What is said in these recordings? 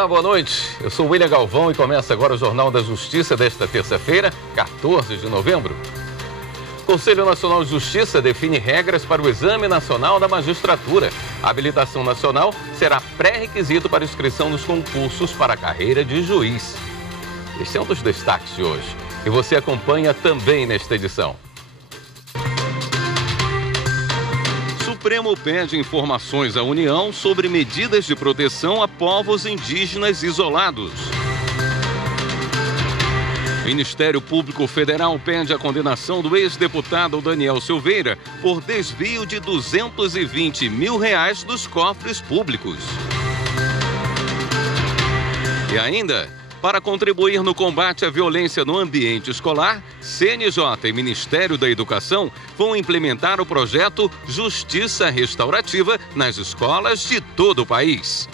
Olá, boa noite. Eu sou William Galvão e começa agora o Jornal da Justiça desta terça-feira, 14 de novembro. O Conselho Nacional de Justiça define regras para o Exame Nacional da Magistratura. A habilitação nacional será pré-requisito para inscrição nos concursos para a carreira de juiz. Este é um dos destaques de hoje. E você acompanha também nesta edição. O Supremo pede informações à União sobre medidas de proteção a povos indígenas isolados. O Ministério Público Federal pede a condenação do ex-deputado Daniel Silveira por desvio de R$220 mil dos cofres públicos. E ainda, para contribuir no combate à violência no ambiente escolar, CNJ e Ministério da Educação vão implementar o projeto Justiça Restaurativa nas escolas de todo o país.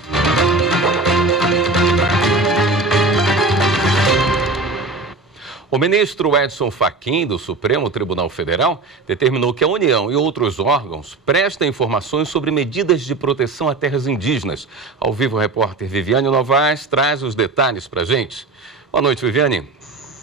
O ministro Edson Fachin, do Supremo Tribunal Federal, determinou que a União e outros órgãos prestem informações sobre medidas de proteção a terras indígenas. Ao vivo, o repórter Viviane Novaes traz os detalhes para a gente. Boa noite, Viviane.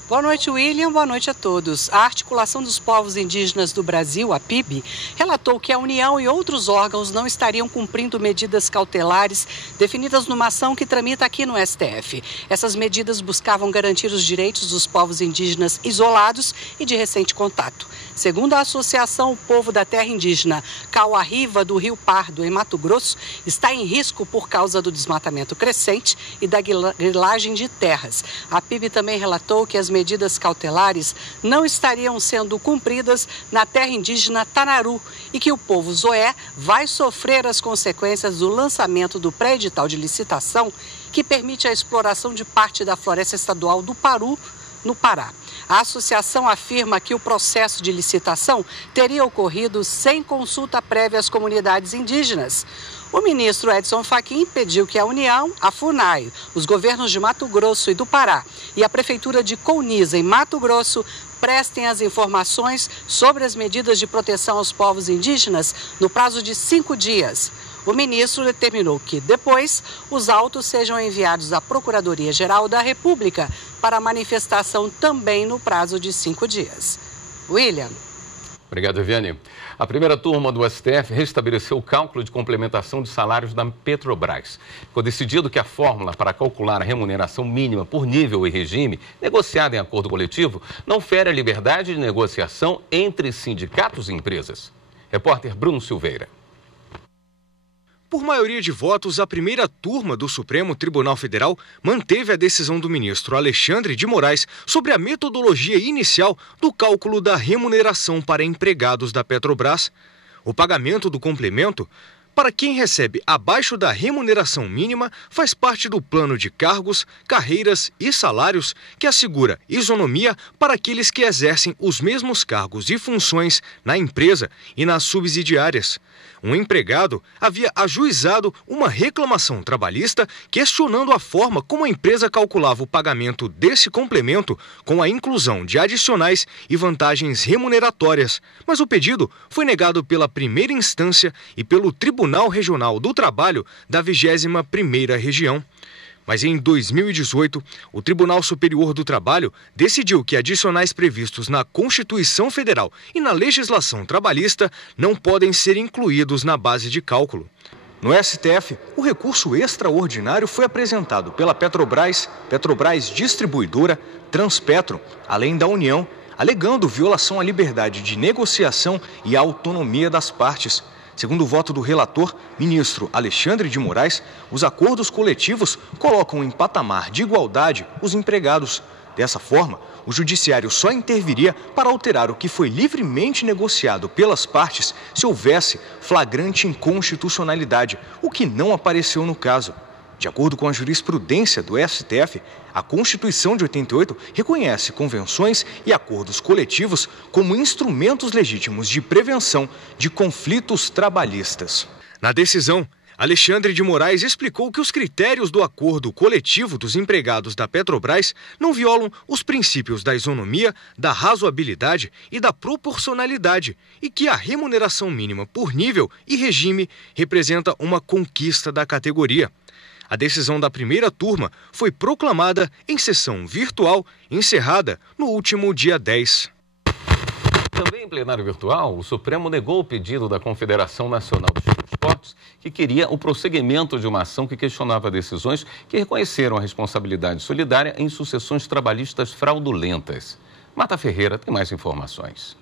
Boa noite, William. Boa noite a todos. A Articulação dos Povos Indígenas do Brasil, a PIB, relatou que a União e outros órgãos não estariam cumprindo medidas cautelares definidas numa ação que tramita aqui no STF. Essas medidas buscavam garantir os direitos dos povos indígenas isolados e de recente contato. Segundo a Associação O Povo da Terra Indígena Cauarriva do Rio Pardo, em Mato Grosso, está em risco por causa do desmatamento crescente e da grilagem de terras. A PIB também relatou que as medidas cautelares não estariam sendo cumpridas na terra indígena Tanaru e que o povo Zoé vai sofrer as consequências do lançamento do pré-edital de licitação que permite a exploração de parte da floresta estadual do Paru, no Pará. A associação afirma que o processo de licitação teria ocorrido sem consulta prévia às comunidades indígenas. O ministro Edson Fachin pediu que a União, a FUNAI, os governos de Mato Grosso e do Pará e a Prefeitura de Colniza, em Mato Grosso, prestem as informações sobre as medidas de proteção aos povos indígenas no prazo de 5 dias. O ministro determinou que, depois, os autos sejam enviados à Procuradoria-Geral da República para manifestação também no prazo de 5 dias. William. Obrigado, Viviane. A primeira turma do STF restabeleceu o cálculo de complementação de salários da Petrobras. Ficou decidido que a fórmula para calcular a remuneração mínima por nível e regime, negociada em acordo coletivo, não fere a liberdade de negociação entre sindicatos e empresas. Repórter Bruno Silveira. Por maioria de votos, a primeira turma do Supremo Tribunal Federal manteve a decisão do ministro Alexandre de Moraes sobre a metodologia inicial do cálculo da remuneração para empregados da Petrobras. O pagamento do complemento para quem recebe abaixo da remuneração mínima faz parte do plano de cargos, carreiras e salários que assegura isonomia para aqueles que exercem os mesmos cargos e funções na empresa e nas subsidiárias. Um empregado havia ajuizado uma reclamação trabalhista questionando a forma como a empresa calculava o pagamento desse complemento com a inclusão de adicionais e vantagens remuneratórias, mas o pedido foi negado pela primeira instância e pelo Tribunal Regional do Trabalho da 21ª Região. Mas em 2018, o Tribunal Superior do Trabalho decidiu que adicionais previstos na Constituição Federal e na legislação trabalhista não podem ser incluídos na base de cálculo. No STF, o recurso extraordinário foi apresentado pela Petrobras, Petrobras Distribuidora, Transpetro, além da União, alegando violação à liberdade de negociação e à autonomia das partes. Segundo o voto do relator, ministro Alexandre de Moraes, os acordos coletivos colocam em patamar de igualdade os empregados. Dessa forma, o judiciário só interviria para alterar o que foi livremente negociado pelas partes se houvesse flagrante inconstitucionalidade, o que não apareceu no caso. De acordo com a jurisprudência do STF, a Constituição de 88 reconhece convenções e acordos coletivos como instrumentos legítimos de prevenção de conflitos trabalhistas. Na decisão, Alexandre de Moraes explicou que os critérios do acordo coletivo dos empregados da Petrobras não violam os princípios da isonomia, da razoabilidade e da proporcionalidade e que a remuneração mínima por nível e regime representa uma conquista da categoria. A decisão da primeira turma foi proclamada em sessão virtual, encerrada no último dia 10. Também em plenário virtual, o Supremo negou o pedido da Confederação Nacional dos Transportes, que queria o prosseguimento de uma ação que questionava decisões que reconheceram a responsabilidade solidária em sucessões trabalhistas fraudulentas. Marta Ferreira tem mais informações.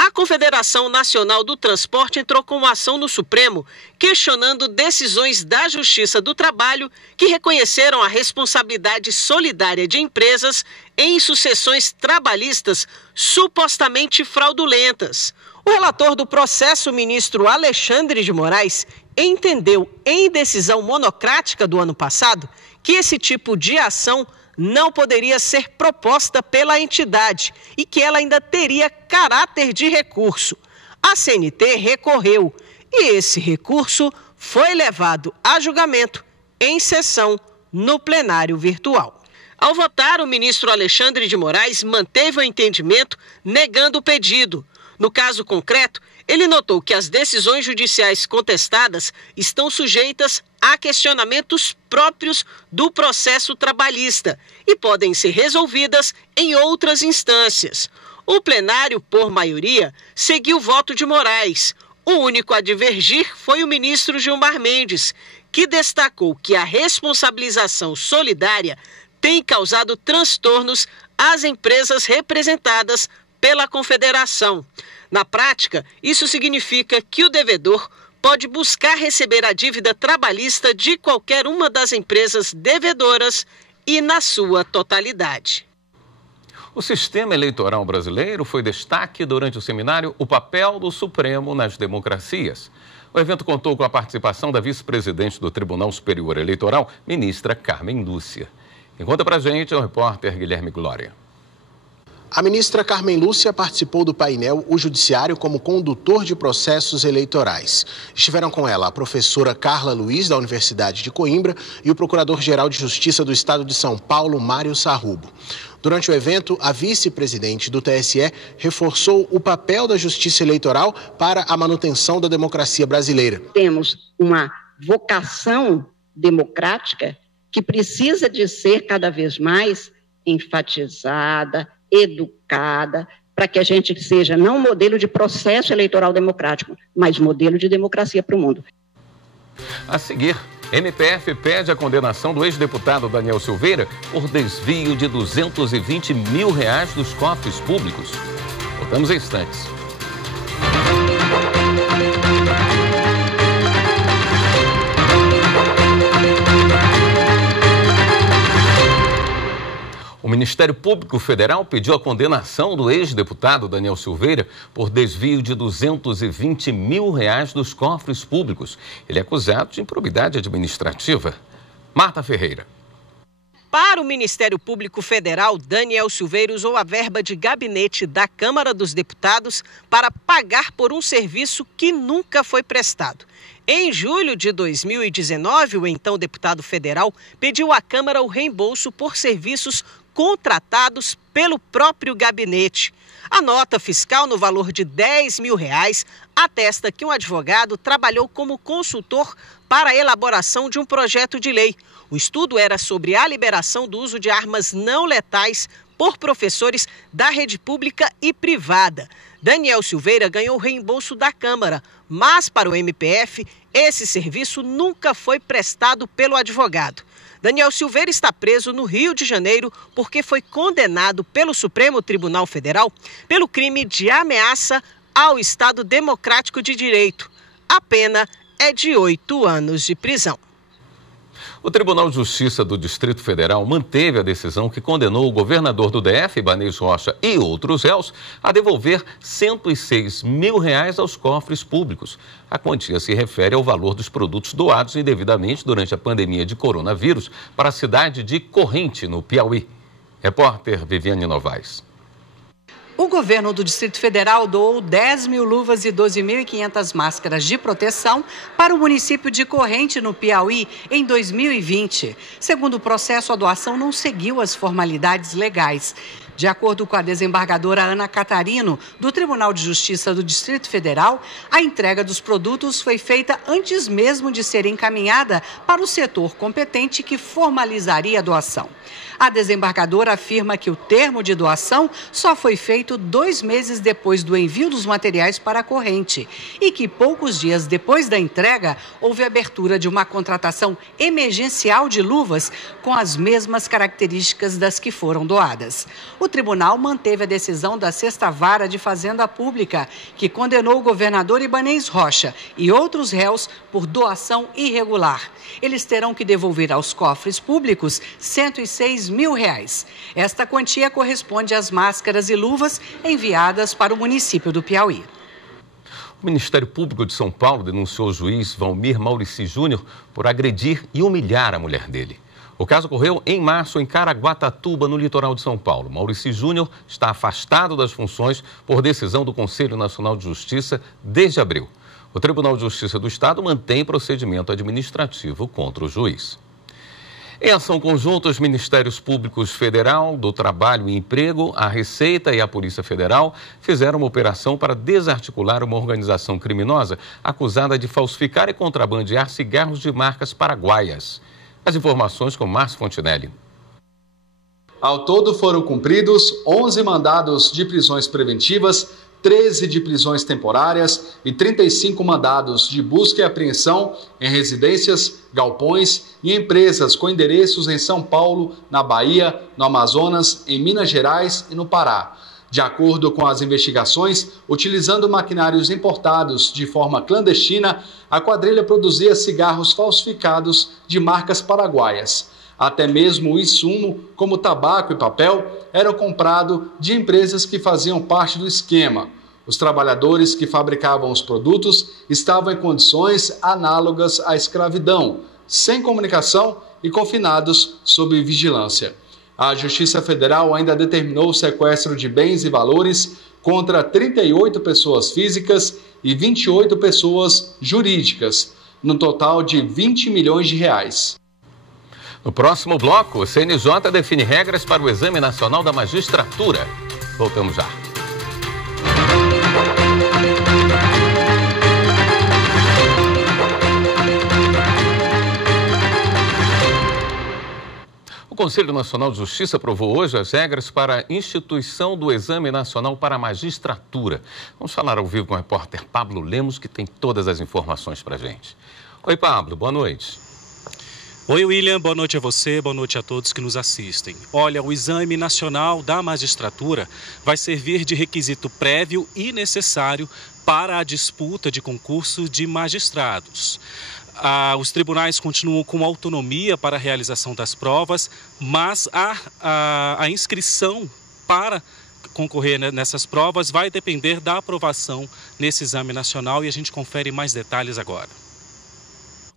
A Confederação Nacional do Transporte entrou com uma ação no Supremo, questionando decisões da Justiça do Trabalho que reconheceram a responsabilidade solidária de empresas em sucessões trabalhistas supostamente fraudulentas. O relator do processo, ministro Alexandre de Moraes, entendeu em decisão monocrática do ano passado que esse tipo de ação não poderia ser proposta pela entidade e que ela ainda teria caráter de recurso. A CNT recorreu e esse recurso foi levado a julgamento em sessão no plenário virtual. Ao votar, o ministro Alexandre de Moraes manteve o entendimento, negando o pedido. No caso concreto, ele notou que as decisões judiciais contestadas estão sujeitas a questionamentos próprios do processo trabalhista e podem ser resolvidas em outras instâncias. O plenário, por maioria, seguiu o voto de Moraes. O único a divergir foi o ministro Gilmar Mendes, que destacou que a responsabilização solidária tem causado transtornos às empresas representadas pela Confederação. Na prática, isso significa que o devedor pode buscar receber a dívida trabalhista de qualquer uma das empresas devedoras e na sua totalidade. O sistema eleitoral brasileiro foi destaque durante o seminário O Papel do Supremo nas Democracias. O evento contou com a participação da vice-presidente do Tribunal Superior Eleitoral, ministra Carmen Lúcia. Quem conta pra gente é o repórter Guilherme Glória. A ministra Carmen Lúcia participou do painel O Judiciário como condutor de processos eleitorais. Estiveram com ela a professora Carla Luiz, da Universidade de Coimbra, e o Procurador-Geral de Justiça do Estado de São Paulo, Mário Sarrubo. Durante o evento, a vice-presidente do TSE reforçou o papel da justiça eleitoral para a manutenção da democracia brasileira. Temos uma vocação democrática que precisa de ser cada vez mais enfatizada, educada, para que a gente seja não modelo de processo eleitoral democrático, mas modelo de democracia para o mundo. A seguir, MPF pede a condenação do ex-deputado Daniel Silveira por desvio de R$220 mil dos cofres públicos. Voltamos em instantes. O Ministério Público Federal pediu a condenação do ex-deputado Daniel Silveira por desvio de R$220 mil dos cofres públicos. Ele é acusado de improbidade administrativa. Marta Ferreira. Para o Ministério Público Federal, Daniel Silveira usou a verba de gabinete da Câmara dos Deputados para pagar por um serviço que nunca foi prestado. Em julho de 2019, o então deputado federal pediu à Câmara o reembolso por serviços contratados pelo próprio gabinete. A nota fiscal, no valor de R$10 mil, atesta que um advogado trabalhou como consultor para a elaboração de um projeto de lei. O estudo era sobre a liberação do uso de armas não letais por professores da rede pública e privada. Daniel Silveira ganhou o reembolso da Câmara, mas para o MPF, esse serviço nunca foi prestado pelo advogado. Daniel Silveira está preso no Rio de Janeiro porque foi condenado pelo Supremo Tribunal Federal pelo crime de ameaça ao Estado Democrático de Direito. A pena é de 8 anos de prisão. O Tribunal de Justiça do Distrito Federal manteve a decisão que condenou o governador do DF, Ibanez Rocha, e outros réus a devolver R$106 mil aos cofres públicos. A quantia se refere ao valor dos produtos doados indevidamente durante a pandemia de coronavírus para a cidade de Corrente, no Piauí. Repórter Viviane Novaes. O governo do Distrito Federal doou 10 mil luvas e 12.500 máscaras de proteção para o município de Corrente, no Piauí, em 2020. Segundo o processo, a doação não seguiu as formalidades legais. De acordo com a desembargadora Ana Catarino, do Tribunal de Justiça do Distrito Federal, a entrega dos produtos foi feita antes mesmo de ser encaminhada para o setor competente que formalizaria a doação. A desembargadora afirma que o termo de doação só foi feito 2 meses depois do envio dos materiais para a corrente e que poucos dias depois da entrega houve abertura de uma contratação emergencial de luvas com as mesmas características das que foram doadas. O tribunal manteve a decisão da 6ª Vara de Fazenda Pública, que condenou o governador Ibanez Rocha e outros réus por doação irregular. Eles terão que devolver aos cofres públicos R$106 mil. Esta quantia corresponde às máscaras e luvas enviadas para o município do Piauí. O Ministério Público de São Paulo denunciou o juiz Valmir Maurici Júnior por agredir e humilhar a mulher dele. O caso ocorreu em março em Caraguatatuba, no litoral de São Paulo. Maurici Júnior está afastado das funções por decisão do Conselho Nacional de Justiça desde abril. O Tribunal de Justiça do Estado mantém procedimento administrativo contra o juiz. Em ação conjunta, os Ministérios Públicos Federal, do Trabalho e Emprego, a Receita e a Polícia Federal fizeram uma operação para desarticular uma organização criminosa acusada de falsificar e contrabandear cigarros de marcas paraguaias. As informações com Márcio Fontinelli. Ao todo foram cumpridos 11 mandados de prisões preventivas, 13 de prisões temporárias e 35 mandados de busca e apreensão em residências, galpões e empresas com endereços em São Paulo, na Bahia, no Amazonas, em Minas Gerais e no Pará. De acordo com as investigações, utilizando maquinários importados de forma clandestina, a quadrilha produzia cigarros falsificados de marcas paraguaias. Até mesmo o insumo, como tabaco e papel, eram comprados de empresas que faziam parte do esquema. Os trabalhadores que fabricavam os produtos estavam em condições análogas à escravidão, sem comunicação e confinados sob vigilância. A Justiça Federal ainda determinou o sequestro de bens e valores contra 38 pessoas físicas e 28 pessoas jurídicas, no total de R$20 milhões. No próximo bloco, o CNJ define regras para o Exame Nacional da Magistratura. Voltamos já. O Conselho Nacional de Justiça aprovou hoje as regras para a instituição do Exame Nacional para a Magistratura. Vamos falar ao vivo com o repórter Pablo Lemos, que tem todas as informações para a gente. Oi, Pablo, boa noite. Oi, William, boa noite a você, boa noite a todos que nos assistem. Olha, o Exame Nacional da Magistratura vai servir de requisito prévio e necessário para a disputa de concurso de magistrados. Os tribunais continuam com autonomia para a realização das provas, mas a inscrição para concorrer nessas provas vai depender da aprovação nesse Exame Nacional e a gente confere mais detalhes agora.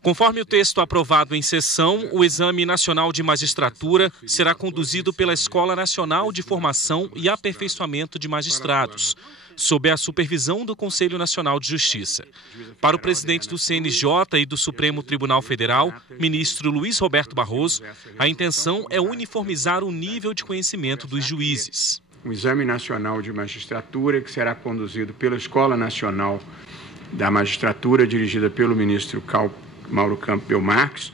Conforme o texto aprovado em sessão, o Exame Nacional de Magistratura será conduzido pela Escola Nacional de Formação e Aperfeiçoamento de Magistrados, sob a supervisão do Conselho Nacional de Justiça. Para o presidente do CNJ e do Supremo Tribunal Federal, ministro Luiz Roberto Barroso, a intenção é uniformizar o nível de conhecimento dos juízes. O Exame Nacional de Magistratura, que será conduzido pela Escola Nacional da Magistratura, dirigida pelo ministro Mauro Campbell Marques,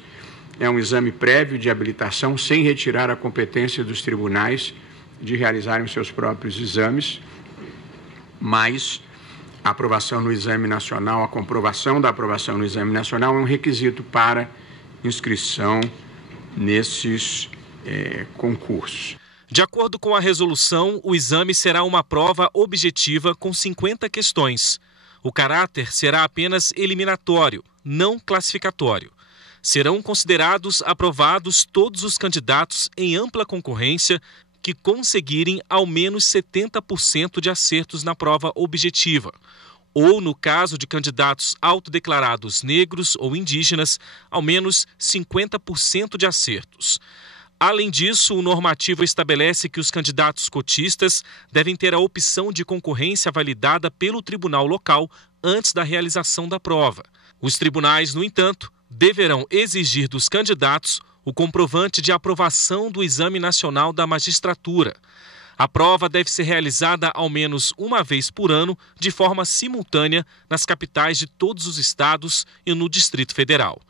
é um exame prévio de habilitação sem retirar a competência dos tribunais de realizarem os seus próprios exames, mas a aprovação no Exame Nacional, a comprovação da aprovação no Exame Nacional é um requisito para inscrição nesses concursos. De acordo com a resolução, o exame será uma prova objetiva com 50 questões. O caráter será apenas eliminatório, não classificatório. Serão considerados aprovados todos os candidatos em ampla concorrência que conseguirem ao menos 70% de acertos na prova objetiva, ou, no caso de candidatos autodeclarados negros ou indígenas, ao menos 50% de acertos. Além disso, o normativo estabelece que os candidatos cotistas devem ter a opção de concorrência validada pelo tribunal local antes da realização da prova. Os tribunais, no entanto, deverão exigir dos candidatos o comprovante de aprovação do Exame Nacional da Magistratura. A prova deve ser realizada ao menos uma vez por ano, de forma simultânea, nas capitais de todos os estados e no Distrito Federal.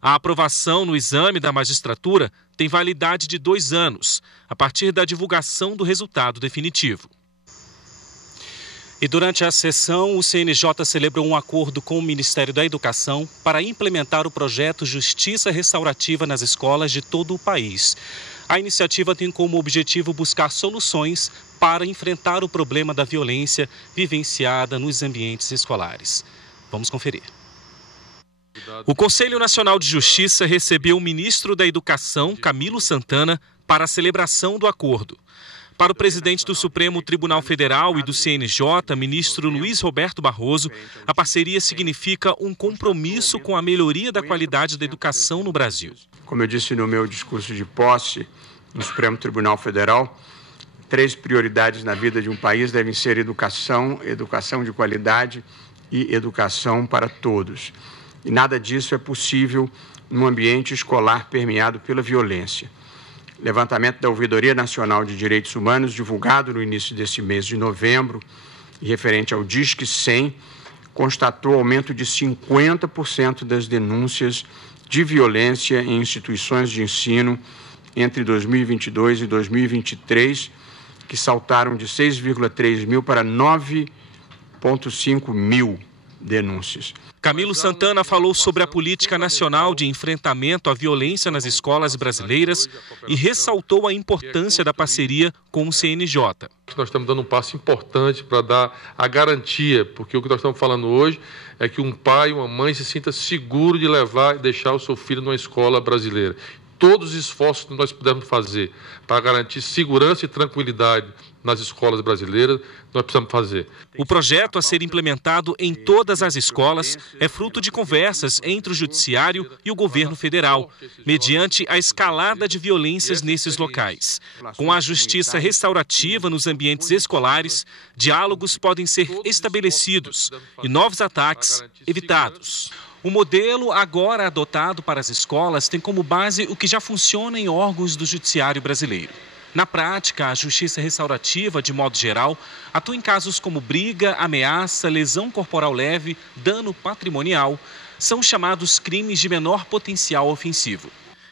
A aprovação no exame da magistratura tem validade de 2 anos, a partir da divulgação do resultado definitivo. E durante a sessão, o CNJ celebrou um acordo com o Ministério da Educação para implementar o projeto Justiça Restaurativa nas escolas de todo o país. A iniciativa tem como objetivo buscar soluções para enfrentar o problema da violência vivenciada nos ambientes escolares. Vamos conferir. O Conselho Nacional de Justiça recebeu o ministro da Educação, Camilo Santana, para a celebração do acordo. Para o presidente do Supremo Tribunal Federal e do CNJ, ministro Luiz Roberto Barroso, a parceria significa um compromisso com a melhoria da qualidade da educação no Brasil. Como eu disse no meu discurso de posse no Supremo Tribunal Federal, 3 prioridades na vida de um país devem ser educação, educação de qualidade e educação para todos. E nada disso é possível num ambiente escolar permeado pela violência. Levantamento da Ouvidoria Nacional de Direitos Humanos, divulgado no início deste mês de novembro, e referente ao Disque 100, constatou aumento de 50% das denúncias de violência em instituições de ensino entre 2022 e 2023, que saltaram de 6,3 mil para 9,5 mil denúncias. Camilo Santana falou sobre a política nacional de enfrentamento à violência nas escolas brasileiras e ressaltou a importância da parceria com o CNJ. Nós estamos dando um passo importante para dar a garantia, porque o que nós estamos falando hoje é que um pai e uma mãe se sinta seguro de levar e deixar o seu filho numa escola brasileira. Todos os esforços que nós pudermos fazer para garantir segurança e tranquilidade nas escolas brasileiras, nós precisamos fazer. O projeto a ser implementado em todas as escolas é fruto de conversas entre o Judiciário e o governo federal, mediante a escalada de violências nesses locais. Com a justiça restaurativa nos ambientes escolares, diálogos podem ser estabelecidos e novos ataques evitados. O modelo agora adotado para as escolas tem como base o que já funciona em órgãos do Judiciário brasileiro. Na prática, a justiça restaurativa, de modo geral, atua em casos como briga, ameaça, lesão corporal leve, dano patrimonial. São chamados crimes de menor potencial ofensivo.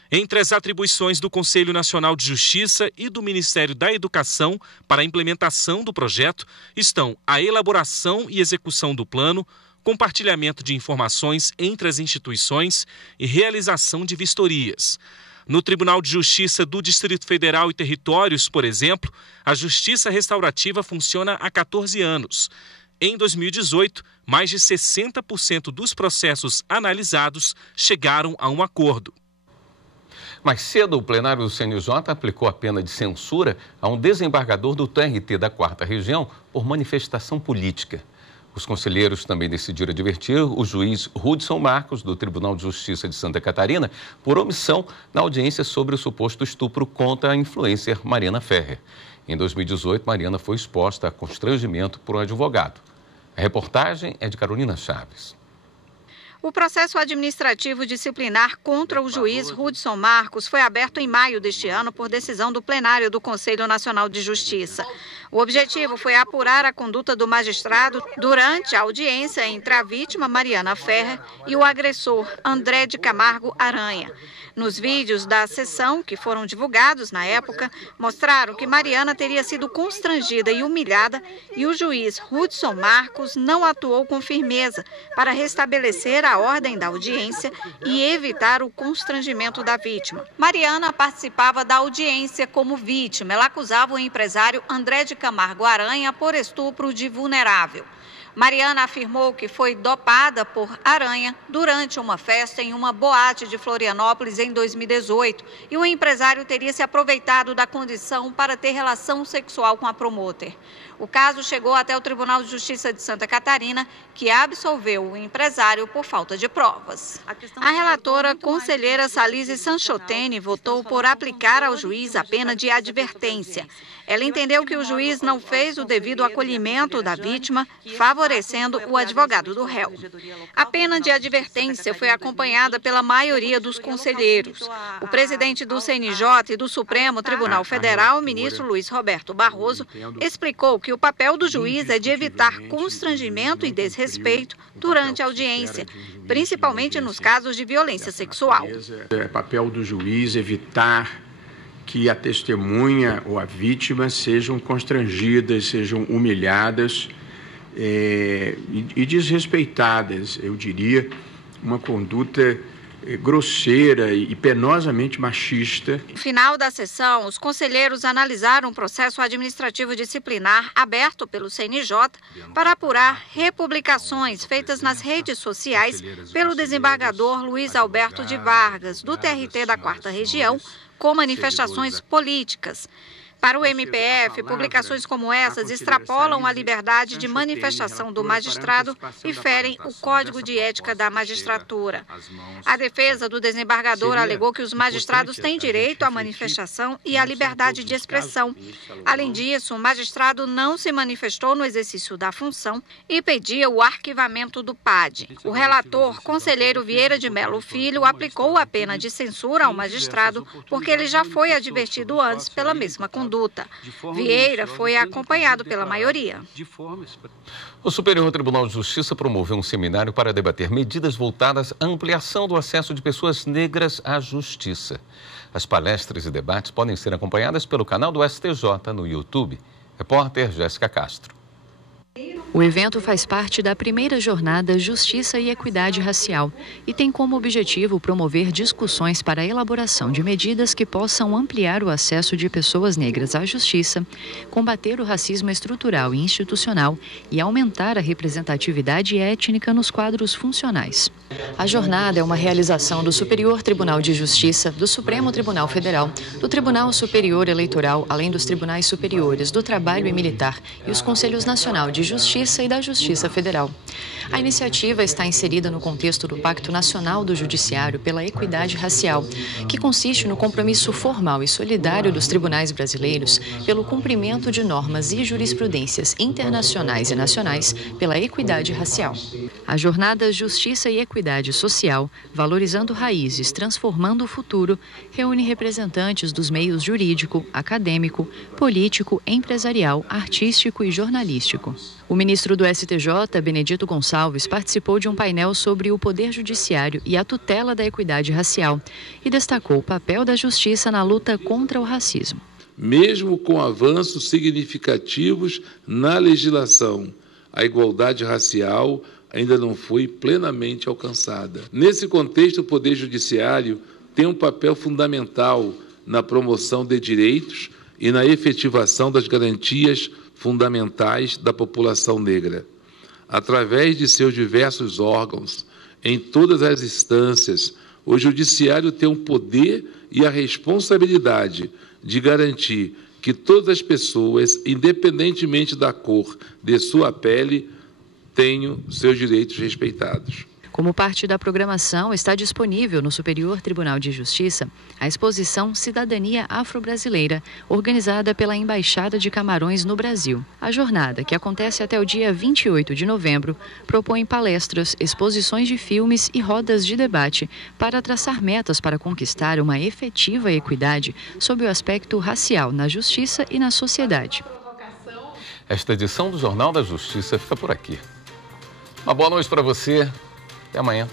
Entre as atribuições do Conselho Nacional de Justiça e do Ministério da Educação para a implementação do projeto estão a elaboração e execução do plano, compartilhamento de informações entre as instituições e realização de vistorias. No Tribunal de Justiça do Distrito Federal e Territórios, por exemplo, a justiça restaurativa funciona há 14 anos. Em 2018, mais de 60% dos processos analisados chegaram a um acordo. Mais cedo, o plenário do CNJ aplicou a pena de censura a um desembargador do TRT da 4ª Região por manifestação política. Os conselheiros também decidiram advertir o juiz Hudson Marcos, do Tribunal de Justiça de Santa Catarina, por omissão na audiência sobre o suposto estupro contra a influencer Mariana Ferrer. Em 2018, Mariana foi exposta a constrangimento por um advogado. A reportagem é de Carolina Chaves. O processo administrativo disciplinar contra o juiz Hudson Marcos foi aberto em maio deste ano por decisão do plenário do Conselho Nacional de Justiça. O objetivo foi apurar a conduta do magistrado durante a audiência entre a vítima, Mariana Ferrer, e o agressor, André de Camargo Aranha. Nos vídeos da sessão, que foram divulgados na época, mostraram que Mariana teria sido constrangida e humilhada e o juiz Hudson Marcos não atuou com firmeza para restabelecer a ordem da audiência e evitar o constrangimento da vítima. Mariana participava da audiência como vítima. Ela acusava o empresário André de Camargo Aranha por estupro de vulnerável. Mariana afirmou que foi dopada por Aranha durante uma festa em uma boate de Florianópolis em 2018 e o empresário teria se aproveitado da condição para ter relação sexual com a promoter. O caso chegou até o Tribunal de Justiça de Santa Catarina, que absolveu o empresário por falta de provas. A relatora conselheira Salise Sanchotene votou por aplicar ao juiz a pena de advertência. Ela entendeu que o juiz não fez o devido acolhimento da vítima, favorecendo favorecendo o advogado do réu. A pena de advertência foi acompanhada pela maioria dos conselheiros. O presidente do CNJ e do Supremo Tribunal Federal, o ministro Luiz Roberto Barroso, explicou que o papel do juiz é de evitar constrangimento e desrespeito durante a audiência, principalmente nos casos de violência sexual. É papel do juiz evitar que a testemunha ou a vítima sejam constrangidas, sejam humilhadas e desrespeitadas, eu diria, uma conduta grosseira e penosamente machista. No final da sessão, os conselheiros analisaram um processo administrativo disciplinar aberto pelo CNJ para apurar republicações feitas nas redes sociais pelo desembargador Luiz Alberto de Vargas, do TRT da 4ª Região, com manifestações políticas. Para o MPF, publicações como essas extrapolam a liberdade de manifestação do magistrado e ferem o Código de Ética da Magistratura. A defesa do desembargador alegou que os magistrados têm direito à manifestação e à liberdade de expressão. Além disso, o magistrado não se manifestou no exercício da função e pedia o arquivamento do PAD. O relator, conselheiro Vieira de Melo Filho, aplicou a pena de censura ao magistrado porque ele já foi advertido antes pela mesma conduta. Vieira foi acompanhado pela maioria. O Superior Tribunal de Justiça promoveu um seminário para debater medidas voltadas à ampliação do acesso de pessoas negras à justiça. As palestras e debates podem ser acompanhadas pelo canal do STJ no YouTube. Repórter Jéssica Castro. O evento faz parte da primeira jornada Justiça e Equidade Racial e tem como objetivo promover discussões para a elaboração de medidas que possam ampliar o acesso de pessoas negras à justiça, combater o racismo estrutural e institucional e aumentar a representatividade étnica nos quadros funcionais. A jornada é uma realização do Superior Tribunal de Justiça, do Supremo Tribunal Federal, do Tribunal Superior Eleitoral, além dos Tribunais Superiores do Trabalho e Militar e os Conselhos Nacional de Justiça e da Justiça Federal. A iniciativa está inserida no contexto do Pacto Nacional do Judiciário pela Equidade Racial, que consiste no compromisso formal e solidário dos tribunais brasileiros pelo cumprimento de normas e jurisprudências internacionais e nacionais pela equidade racial. A jornada Justiça e Equidade Social, valorizando raízes, transformando o futuro, reúne representantes dos meios jurídico, acadêmico, político, empresarial, artístico e jornalístico. O ministro do STJ, Benedito Gonçalves, participou de um painel sobre o Poder Judiciário e a tutela da equidade racial e destacou o papel da justiça na luta contra o racismo. Mesmo com avanços significativos na legislação, a igualdade racial ainda não foi plenamente alcançada. Nesse contexto, o Poder Judiciário tem um papel fundamental na promoção de direitos e na efetivação das garantias fundamentais da população negra. Através de seus diversos órgãos, em todas as instâncias, o Judiciário tem o poder e a responsabilidade de garantir que todas as pessoas, independentemente da cor de sua pele, tenham seus direitos respeitados. Como parte da programação, está disponível no Superior Tribunal de Justiça a exposição Cidadania Afro-Brasileira, organizada pela Embaixada de Camarões no Brasil. A jornada, que acontece até o dia 28 de novembro, propõe palestras, exposições de filmes e rodas de debate para traçar metas para conquistar uma efetiva equidade sob o aspecto racial na justiça e na sociedade. Esta edição do Jornal da Justiça fica por aqui. Uma boa noite para você. Até amanhã.